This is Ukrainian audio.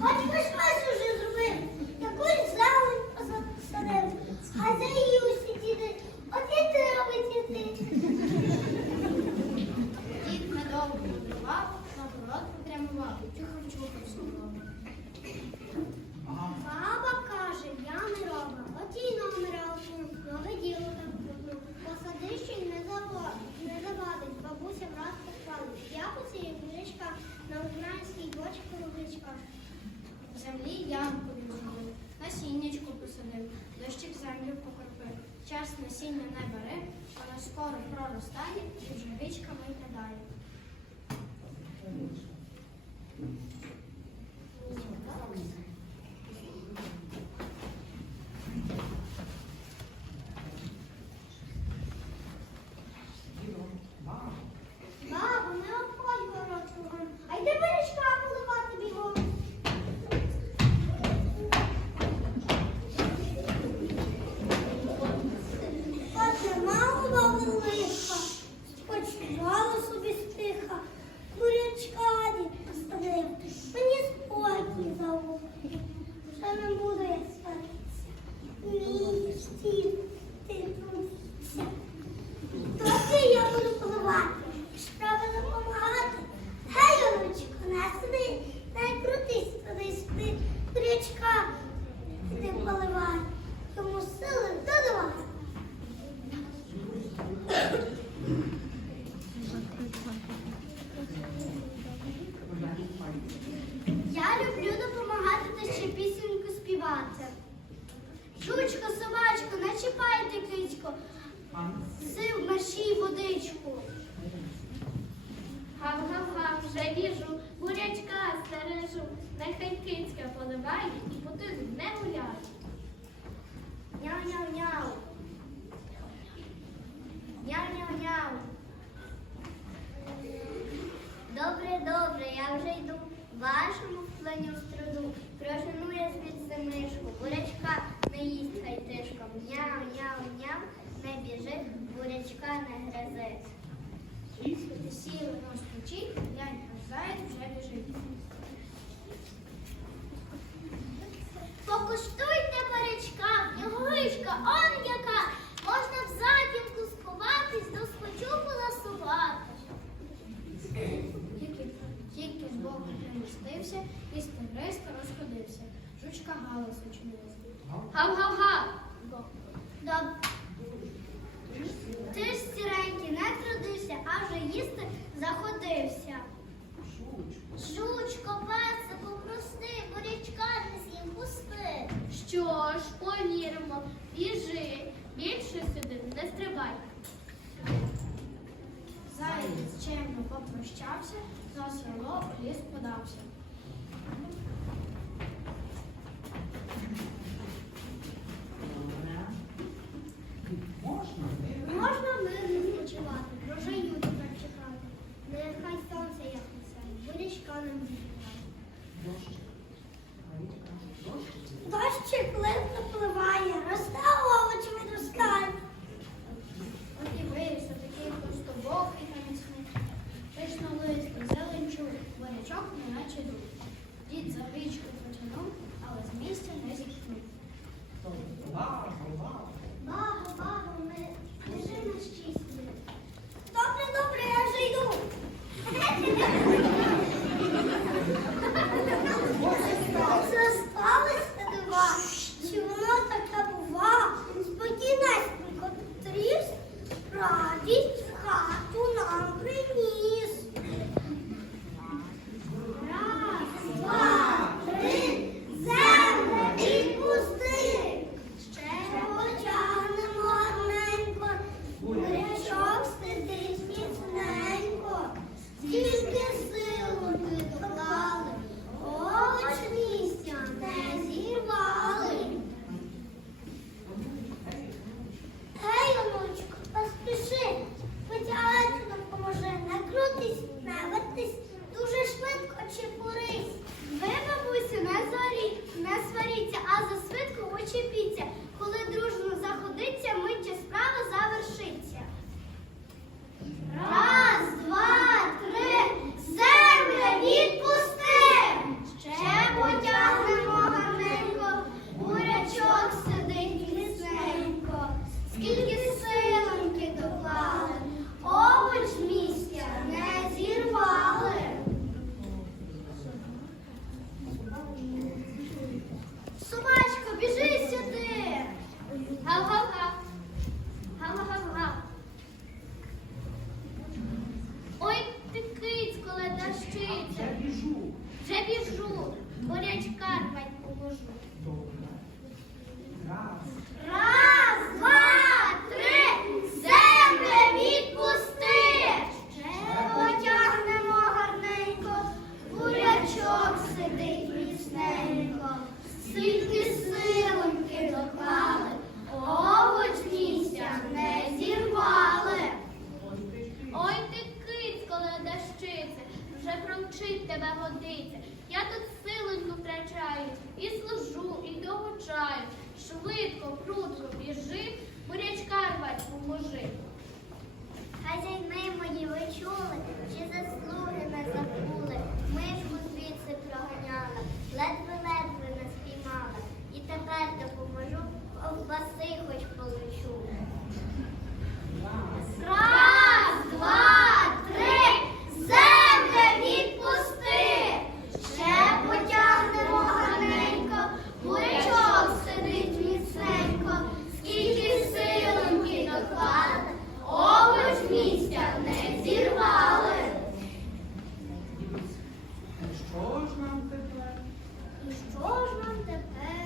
Хоч би щось уже зробив. Якусь зали посадив. А за її усі От і ти робить діти. Дід надовго будував, наоборот попрямував, скоро проростає і вже вічками глядає. Бабу, не буду я сваритися. Мій стіль, ти. Добре, я буду поливати. Справа допомагати. Гей, Олечко, не сиди, не крутись туди спи. Бурячка, ти поливай. Тому сили додавай. Я люблю допомагати та ще пісеньку співати. Жучко, собачко, не чіпайте кицько, сив мерщій водичку. Гав-гав-гав, вже біжу, бурячка стережу, нехай кицька поливає і по тину не гуляє. Няу-няу-няу. Няу-няу-няу. Добре, добре, я вже йду. Вашому планю струду. Прожену звідси мишку. Бурячка не їсть хай тишком. Ням, ням, ням, Не біжи, бурячка не гризи. Сіли нос плечі, глянь, а заяць вже біжить. Покуштуйте бурячка, в нього Гав-гав-гав! Добре. Ти ж сіренький, не трудився, а вже їсти заходився. Жучко, песику, прости, бурячка не з'їм пусти. Що ж, повіримо, біжи, більше сюди не стрибай. Заєць чемно попрощався, за село у ліс подався. Ravi защиться. Я біжу. Вже біжу. Горячка рвать поможу. Добре. Раз. Рвать поможи. Хазяйни що ж нам тепер? І що ж нам тепер?